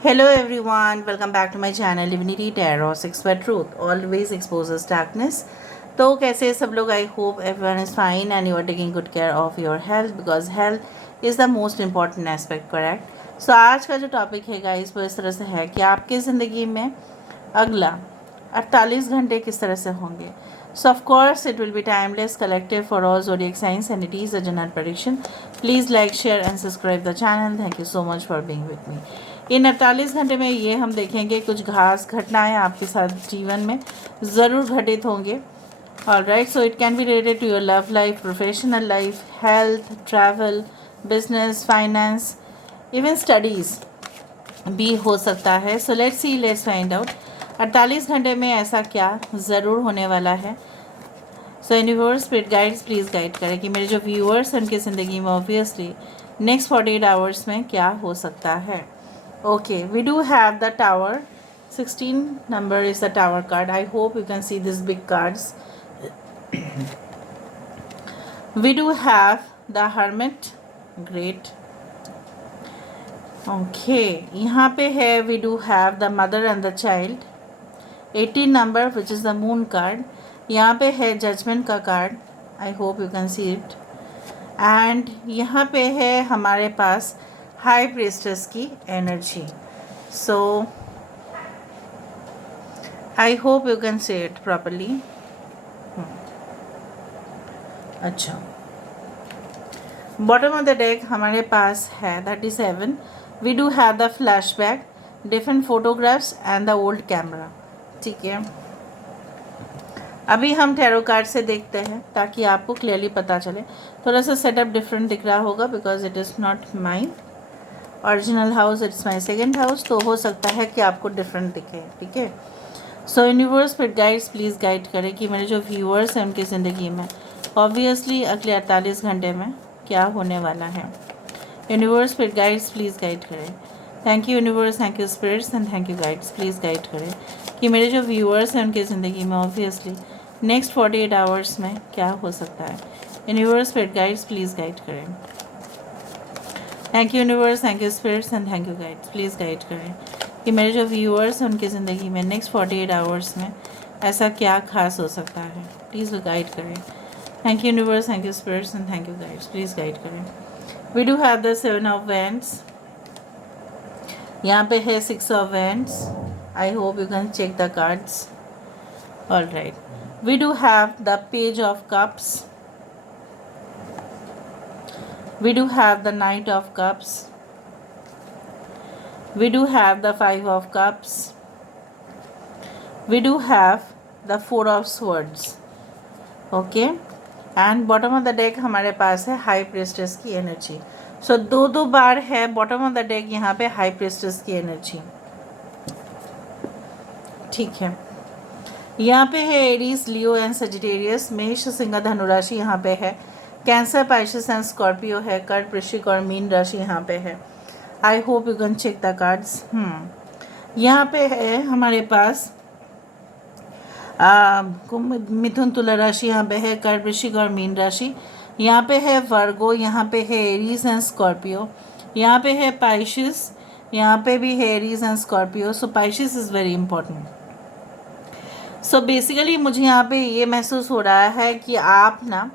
Hello everyone, welcome back to my channel Divinity Tarot 6 by Truth always exposes darkness. तो कैसे सब लोग? I hope everyone is fine and you are taking good care of your health because health is the most important aspect, correct? So आज का जो topic है guys वो इस तरह से है कि आपकी ज़िंदगी में अगला 48 घंटे किस तरह से होंगे. So of course it will be timeless collective for all zodiac signs and it is a general prediction. Please like, share and subscribe the channel. Thank you so much for being with me. इन 48 घंटे में ये हम देखेंगे कुछ खास घटनाएं आपके साथ जीवन में ज़रूर घटित होंगे. Alright, so it can be related to your love life, professional life, health, travel, business, finance, even studies भी हो सकता है. So let's see, let's find out 48 घंटे में ऐसा क्या ज़रूर होने वाला है. सो universe spirit guides please guide करें कि मेरे जो व्यूअर्स हैं उनकी ज़िंदगी में ऑब्वियसली नेक्स्ट 48 आवर्स में क्या हो सकता है. Okay, we do have the tower. 16 number is the tower card. I hope you can see this big cards. We do have the hermit. Great. Okay, यहाँ पे है we do have the mother and the child. 18 number which is the moon card. यहाँ पे है judgement का card. I hope you can see it. And यहाँ पे है हमारे पास हाई प्रीस्टेस की energy. So I hope you can see it properly. अच्छा, बॉटम ऑफ द डेक हमारे पास है 37. We do have the flashback, different photographs and the old camera. ठीक है, अभी हम टैरो कार्ड से देखते हैं ताकि आपको क्लियरली पता चले. थोड़ा सा सेटअप डिफरेंट दिख रहा होगा because it is not my original house, it's my second house. तो हो सकता है कि आपको डिफरेंट दिखे. ठीक है, सो यूनिवर्स फिर गाइड्स प्लीज़ गाइड करें कि मेरे जो व्यूअर्स हैं उनकी ज़िंदगी में ऑब्वियसली अगले 48 घंटे में क्या होने वाला है. यूनिवर्स फिर गाइड्स प्लीज़ गाइड करें. Thank you universe, thank you spirits and thank you guides. Please guide करें कि मेरे जो व्यूअर्स हैं उनकी ज़िंदगी में ऑब्वियसली नेक्स्ट 48 आवर्स में क्या हो सकता है. यूनिवर्स फिर गाइड्स प्लीज़ गाइड करें. Thank you universe, thank you spirits and thank you guides. Please guide करें कि मेरे जो व्यूअर्स हैं उनकी ज़िंदगी में नेक्स्ट 48 आवर्स में ऐसा क्या खास हो सकता है. प्लीज़ गाइड करें. Thank you universe, thank you spirits and thank you guides. Please guide करें. We do have the 7 of wands. यहाँ पे है 6 of wands. I hope you can check the cards. All right, we do have the page of cups. We do have the Knight of Cups. We do have the 5 of Cups. We do have the 4 of Swords. Okay. And bottom of the deck हमारे पास है High Priestess की energy. So दो बार है bottom of the deck यहाँ पे High Priestess की energy. ठीक है, यहाँ पे है एरीज, लियो एंड सजिटेरियस. मेष, सिंह, धनु राशि यहाँ पे है. कैंसर, पाइसेस एंड स्कॉर्पियो है. कर्क, वृश्चिक और मीन राशि यहाँ पे है. I hope you can check the cards. यहाँ पे है हमारे पास कुंभ, मिथुन, तुला राशि यहाँ पे है. कर्क, वृश्चिक और मीन राशि यहाँ पे है. वर्गो यहाँ पे है. एरीज एंड स्कॉर्पियो यहाँ पे है. पाइसेस यहाँ पे भी है. Aries and Scorpio. So Pisces is very important. So basically मुझे यहाँ पे ये महसूस हो रहा है कि आप ना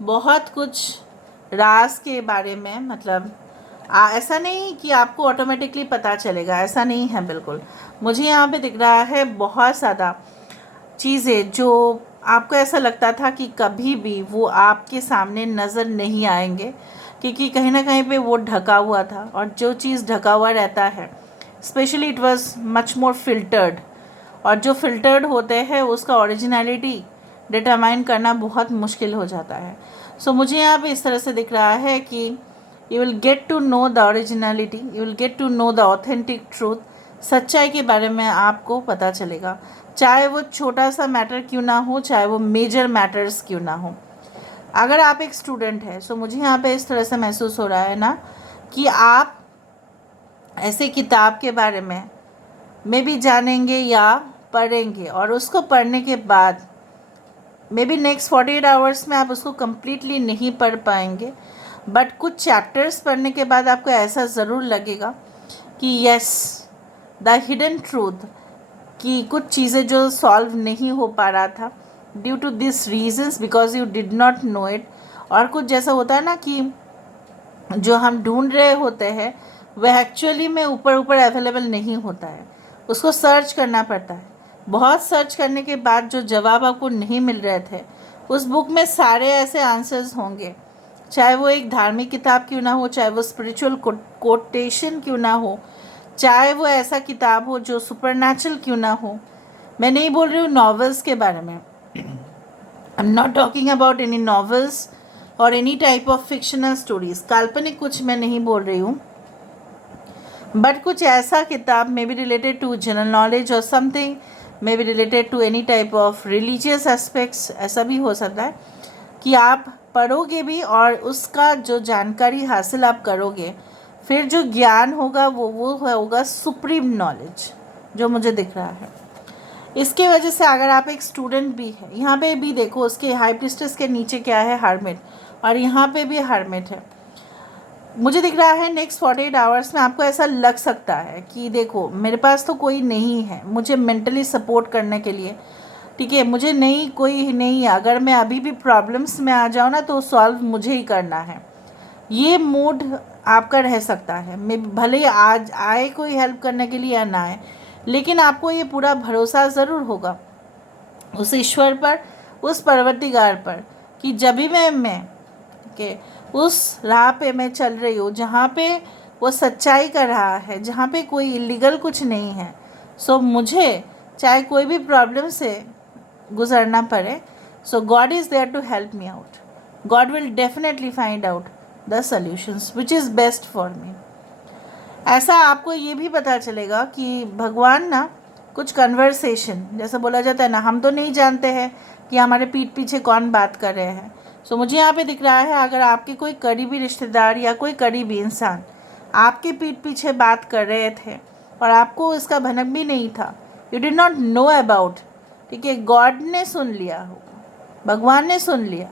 बहुत कुछ राज के बारे में, मतलब ऐसा नहीं कि आपको ऑटोमेटिकली पता चलेगा, ऐसा नहीं है बिल्कुल. मुझे यहाँ पे दिख रहा है बहुत ज़्यादा चीज़ें जो आपको ऐसा लगता था कि कभी भी वो आपके सामने नज़र नहीं आएंगे क्योंकि कहीं ना कहीं पे वो ढका हुआ था. और जो चीज़ ढका हुआ रहता है specially it was much more filtered. और जो फिल्टर्ड होते हैं उसका ओरिजिनलिटी डिटरमाइन करना बहुत मुश्किल हो जाता है. सो मुझे यहाँ पे इस तरह से दिख रहा है कि you will get to know the originality, you will get to know the authentic truth. सच्चाई के बारे में आपको पता चलेगा, चाहे वो छोटा सा मैटर क्यों ना हो, चाहे वो मेजर मैटर्स क्यों ना हो. अगर आप एक स्टूडेंट हैं सो मुझे यहाँ पे इस तरह से महसूस हो रहा है ना कि आप ऐसे किताब के बारे में भी जानेंगे या पढ़ेंगे और उसको पढ़ने के बाद मे बी नेक्स्ट 48 आवर्स में आप उसको कम्प्लीटली नहीं पढ़ पाएंगे, बट कुछ चैप्टर्स पढ़ने के बाद आपको ऐसा ज़रूर लगेगा कि यस द हिडन ट्रूथ, कि कुछ चीज़ें जो सॉल्व नहीं हो पा रहा था due to this reasons because you did not know it. और कुछ जैसा होता है ना कि जो हम ढूंढ रहे होते हैं वह एक्चुअली में ऊपर ऊपर अवेलेबल नहीं होता है, उसको सर्च करना पड़ता है। बहुत सर्च करने के बाद जो जवाब आपको नहीं मिल रहे थे उस बुक में सारे ऐसे आंसर्स होंगे, चाहे वो एक धार्मिक किताब क्यों ना हो, चाहे वो स्पिरिचुअल कोटेशन क्यों ना हो, चाहे वो ऐसा किताब हो जो सुपरनैचुरल क्यों ना हो। मैं नहीं बोल रही हूँ नॉवेल्स के बारे में, I am not talking about any novels और any type of fictional stories, काल्पनिक कुछ मैं नहीं बोल रही हूँ, बट कुछ ऐसा किताब maybe related to general knowledge और something, maybe related to any type of religious aspects, ऐसा भी हो सकता है कि आप पढ़ोगे भी और उसका जो जानकारी हासिल आप करोगे, फिर जो ज्ञान होगा वो होगा सुप्रीम नॉलेज, जो मुझे दिख रहा है। इसके वजह से अगर आप एक स्टूडेंट भी है, यहाँ पे भी देखो उसके हाई प्रिस्टेस के नीचे क्या है, हर्मिट, और यहाँ पे भी हर्मिट है। मुझे दिख रहा है नेक्स्ट 48 आवर्स में आपको ऐसा लग सकता है कि देखो मेरे पास तो कोई नहीं है मुझे मेंटली सपोर्ट करने के लिए, ठीक है, मुझे नहीं कोई नहीं है, अगर मैं अभी भी प्रॉब्लम्स में आ जाऊँ ना तो सॉल्व मुझे ही करना है। ये मूड आपका रह सकता है, मैं भले ही आज आए कोई हेल्प करने के लिए या ना आए, लेकिन आपको ये पूरा भरोसा ज़रूर होगा उस ईश्वर पर, उस परवरदिगार पर, कि जब भी मैं के उस राह पे मैं चल रही हूँ जहाँ पे वो सच्चाई कर रहा है, जहाँ पे कोई इलीगल कुछ नहीं है, सो मुझे चाहे कोई भी प्रॉब्लम से गुजरना पड़े, so God is there to help me out, God will definitely find out the solutions which is best for me. ऐसा आपको ये भी पता चलेगा कि भगवान ना कुछ कन्वर्सेशन, जैसा बोला जाता है ना, हम तो नहीं जानते हैं कि हमारे पीठ पीछे कौन बात कर रहे हैं। सो मुझे यहाँ पे दिख रहा है अगर आपके कोई करीबी रिश्तेदार या कोई करीबी इंसान आपके पीठ पीछे बात कर रहे थे और आपको इसका भनक भी नहीं था, you did not know about, ठीक है, गॉड ने सुन लिया होगा, भगवान ने सुन लिया,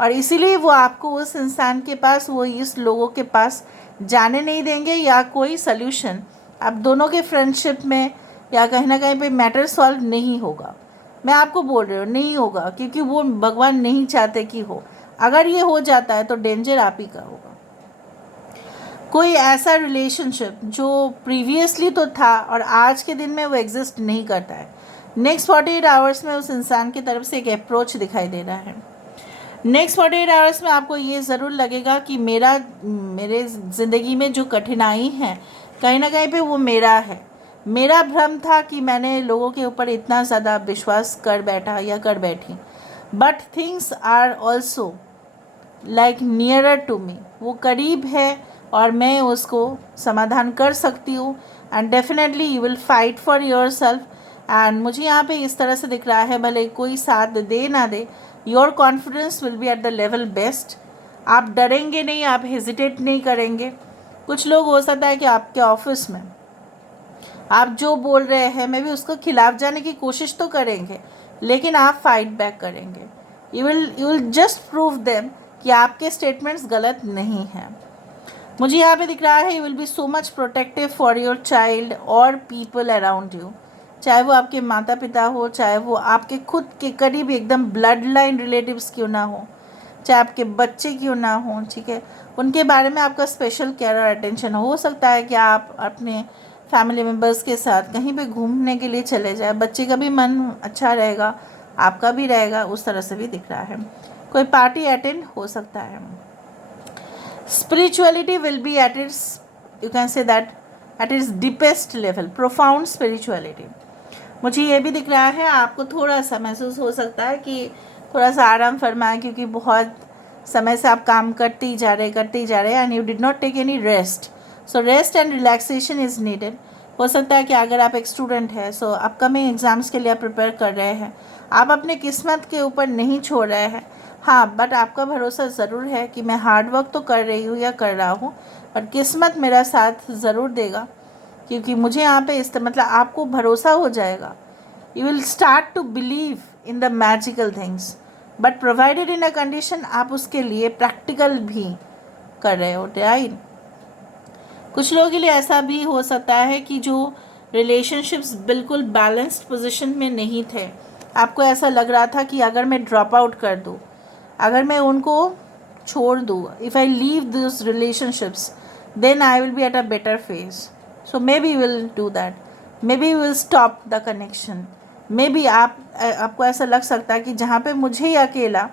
और इसीलिए वो आपको उस इंसान के पास, वो इस लोगों के पास जाने नहीं देंगे, या कोई सल्यूशन आप दोनों के फ्रेंडशिप में या कहीं ना कहीं पे मैटर सॉल्व नहीं होगा। मैं आपको बोल रही हूँ नहीं होगा, क्योंकि वो भगवान नहीं चाहते कि हो। अगर ये हो जाता है तो डेंजर आप ही का होगा। कोई ऐसा रिलेशनशिप जो प्रीवियसली तो था और आज के दिन में वो एग्जिस्ट नहीं करता है, नेक्स्ट 48 आवर्स में उस इंसान की तरफ से एक अप्रोच दिखाई दे रहा है। नेक्स्ट 48 आवर्स में आपको ये ज़रूर लगेगा कि मेरे ज़िंदगी में जो कठिनाई है कहीं ना कहीं पे वो मेरा है, मेरा भ्रम था कि मैंने लोगों के ऊपर इतना ज़्यादा विश्वास कर बैठा या कर बैठी, but things are also like nearer to me, वो करीब है और मैं उसको समाधान कर सकती हूँ, and definitely you will fight for your self. And मुझे यहाँ पे इस तरह से दिख रहा है, भले कोई साथ दे ना दे, your confidence will be at the level best, आप डरेंगे नहीं, आप हेजिटेट नहीं करेंगे। कुछ लोग हो सकता है कि आपके ऑफिस में आप जो बोल रहे हैं मैं भी उसको खिलाफ जाने की कोशिश तो करेंगे, लेकिन आप फाइट बैक करेंगे, you will just prove them कि आपके स्टेटमेंट्स गलत नहीं हैं। मुझे यहाँ पे दिख रहा है you will be so much protective for your child और पीपल अराउंड यू, चाहे वो आपके माता पिता हो, चाहे वो आपके खुद के करीब एकदम ब्लड लाइन रिलेटिव्स क्यों ना हो, चाहे आपके बच्चे क्यों ना हो, ठीक है, उनके बारे में आपका स्पेशल केयर और अटेंशन हो सकता है कि आप अपने फैमिली मेम्बर्स के साथ कहीं पे घूमने के लिए चले जाए, बच्चे का भी मन अच्छा रहेगा, आपका भी रहेगा, उस तरह से भी दिख रहा है। कोई पार्टी अटेंड हो सकता है। Spirituality will be at its, you can say that at its deepest level, profound spirituality. मुझे ये भी दिख रहा है आपको थोड़ा सा महसूस हो सकता है कि थोड़ा सा आराम फरमाए, क्योंकि बहुत समय से आप काम करते ही जा रहे and you did not take any rest, so rest and relaxation is needed. हो सकता है कि अगर आप एक स्टूडेंट है, सो अपकमिंग एग्ज़ाम्स के लिए आप प्रिपेयर कर रहे हैं, आप अपने किस्मत के ऊपर नहीं छोड़ रहे हैं, हाँ, बट आपका भरोसा ज़रूर है कि मैं हार्ड वर्क तो कर रही हूँ या कर रहा हूँ, पर किस्मत मेरा साथ ज़रूर देगा, क्योंकि मुझे यहाँ पे मतलब आपको भरोसा हो जाएगा, you will start to believe in the magical things, but provided in a condition आप उसके लिए प्रैक्टिकल भी कर रहे हो, राइट। कुछ लोगों के लिए ऐसा भी हो सकता है कि जो रिलेशनशिप्स बिल्कुल बैलेंस्ड पोजीशन में नहीं थे। आपको ऐसा लग रहा था कि अगर मैं ड्रॉप आउट कर दूँ, अगर मैं उनको छोड़ दूँ, if I leave this relationships then I will be at a better phase, so maybe will do that, maybe will stop the connection. Maybe आपको ऐसा लग सकता है कि जहाँ पे मुझे ही अकेला,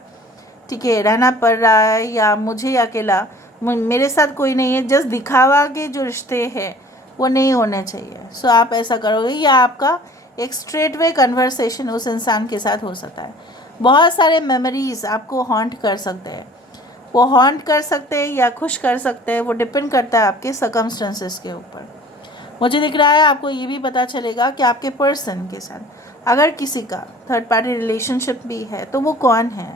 ठीक है, रहना पड़ रहा है, या मुझे ही अकेला, मेरे साथ कोई नहीं है, जस्ट दिखावा के जो रिश्ते हैं वो नहीं होने चाहिए, सो आप ऐसा करोगे, या आपका एक स्ट्रेट वे कन्वर्सेशन उस इंसान के साथ हो सकता है। बहुत सारे मेमोरीज आपको हॉन्ट कर सकते हैं, वो हॉन्ट कर सकते हैं या खुश कर सकते हैं, वो डिपेंड करता है आपके सर्कमस्टेंसेस के ऊपर। मुझे दिख रहा है आपको ये भी पता चलेगा कि आपके पर्सन के साथ अगर किसी का थर्ड पार्टी रिलेशनशिप भी है तो वो कौन है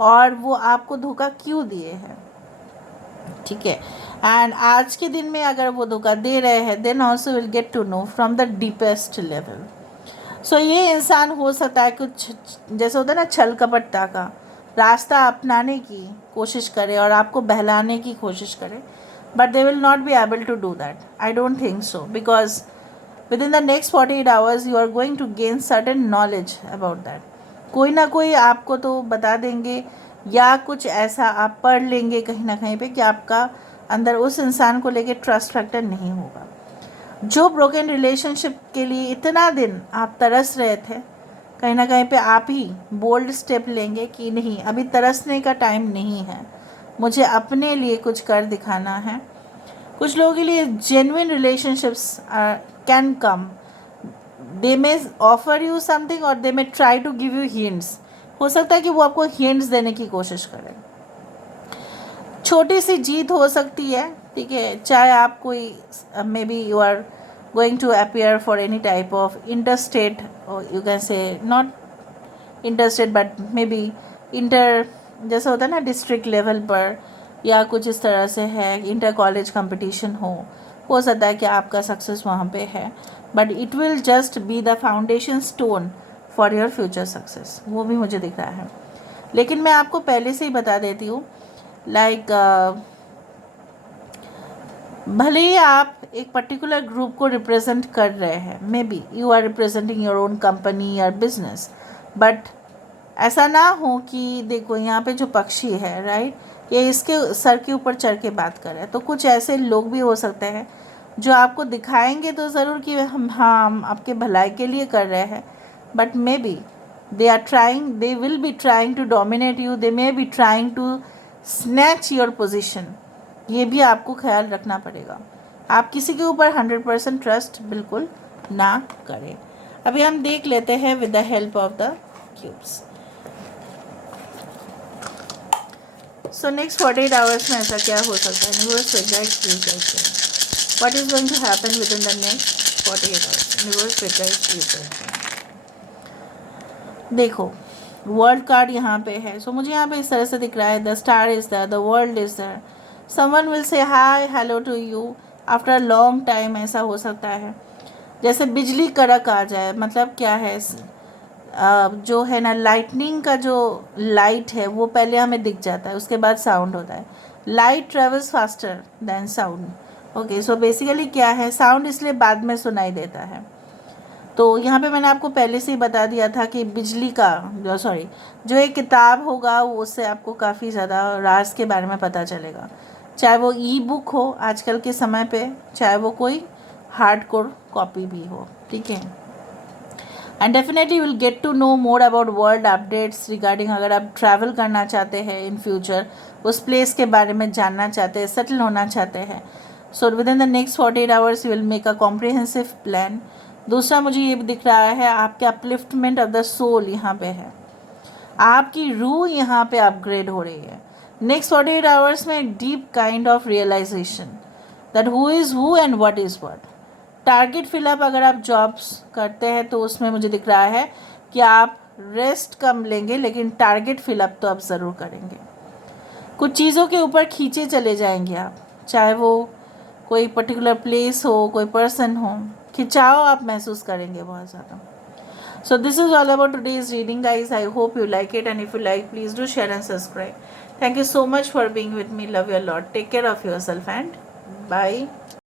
और वो आपको धोखा क्यों दिए हैं, ठीक है। एंड आज के दिन में अगर वो धोखा दे रहे हैं then also will get to know from the deepest level. So ये इंसान हो सकता है कुछ जैसे होता है ना, छल कपटता का रास्ता अपनाने की कोशिश करे और आपको बहलाने की कोशिश करे, but they will not be able to do that, I don't think so, because within the next 48 hours you are going to gain certain knowledge about that. कोई ना कोई आपको तो बता देंगे या कुछ ऐसा आप पढ़ लेंगे कहीं ना कहीं पे कि आपका अंदर उस इंसान को लेके ट्रस्ट फैक्टर नहीं होगा। जो ब्रोकन रिलेशनशिप के लिए इतना दिन आप तरस रहे थे, कहीं ना कहीं पे आप ही बोल्ड स्टेप लेंगे कि नहीं, अभी तरसने का टाइम नहीं है, मुझे अपने लिए कुछ कर दिखाना है। कुछ लोगों के लिए genuine relationships can come, they may offer you something और they may try to give you hints. हो सकता है कि वो आपको हिंट्स देने की कोशिश करें, छोटी सी जीत हो सकती है, ठीक है, चाहे आप कोई maybe you are going to appear for any type of interstate, you can say not interstate but maybe inter, जैसा होता है ना डिस्ट्रिक्ट लेवल पर, या कुछ इस तरह से है, इंटर कॉलेज कंपटीशन हो सकता है कि आपका सक्सेस वहाँ पे है, but it will just be the foundation stone for your future success, वो भी मुझे दिख रहा है। लेकिन मैं आपको पहले से ही बता देती हूँ, लाइक भले ही आप एक पर्टिकुलर ग्रुप को रिप्रेजेंट कर रहे हैं, maybe you are representing your own company या बिजनेस, बट ऐसा ना हो कि देखो यहाँ पे जो पक्षी है, राइट, ये इसके सर के ऊपर चढ़ के बात कर रहे हैं, तो कुछ ऐसे लोग भी हो सकते हैं जो आपको दिखाएंगे तो ज़रूर कि हम आपके भलाई के लिए कर रहे हैं, but may be they will be trying to dominate you, they may be trying to snatch your position। ये भी आपको ख्याल रखना पड़ेगा, आप किसी के ऊपर 100% ट्रस्ट बिल्कुल ना करें। अभी हम देख लेते हैं with the help of the cubes. So next 48 hours में ऐसा क्या हो सकता है, universe guide please guide, what is going to happen within the next 48 hours, universe guide please. देखो वर्ल्ड कार्ड यहाँ पे है, सो मुझे यहाँ पे इस तरह से दिख रहा है, the star is there, the world is there, someone will say hi hello to you after a long time. ऐसा हो सकता है जैसे बिजली कड़क आ जाए, मतलब क्या है, जो है ना लाइटनिंग का जो लाइट है वो पहले हमें दिख जाता है, उसके बाद साउंड होता है, light travels faster than sound. Okay, so basically क्या है, साउंड इसलिए बाद में सुनाई देता है। तो यहाँ पे मैंने आपको पहले से ही बता दिया था कि बिजली का जो एक किताब होगा उससे आपको काफ़ी ज़्यादा राज के बारे में पता चलेगा, चाहे वो ई बुक हो आजकल के समय पे, चाहे वो कोई हार्डकोर कॉपी भी हो, ठीक है। And definitely will get to know more about world updates regarding, अगर आप ट्रैवल करना चाहते हैं इन फ्यूचर, उस प्लेस के बारे में जानना चाहते हैं, सेटल होना चाहते हैं, so with in the next 48 hours you will make a comprehensive plan. दूसरा मुझे ये भी दिख रहा है आपके अपलिफ्टमेंट ऑफ द सोल यहाँ पे है, आपकी रूह यहाँ पे अपग्रेड हो रही है। नेक्स्ट 48 आवर्स में deep kind of realization that who is who and what is what. Target fill up, अगर आप जॉब्स करते हैं तो उसमें मुझे दिख रहा है कि आप रेस्ट कम लेंगे लेकिन टारगेट फिलअप तो आप ज़रूर करेंगे। कुछ चीज़ों के ऊपर खींचे चले जाएंगे आप, चाहे वो कोई पर्टिकुलर प्लेस हो, कोई पर्सन हो, खिंचाव आप महसूस करेंगे बहुत ज़्यादा। So this is all about today's reading, guys. I hope you like it, and if you like, please do share and subscribe. Thank you so much for being with me. Love you a lot. Take care of yourself and bye.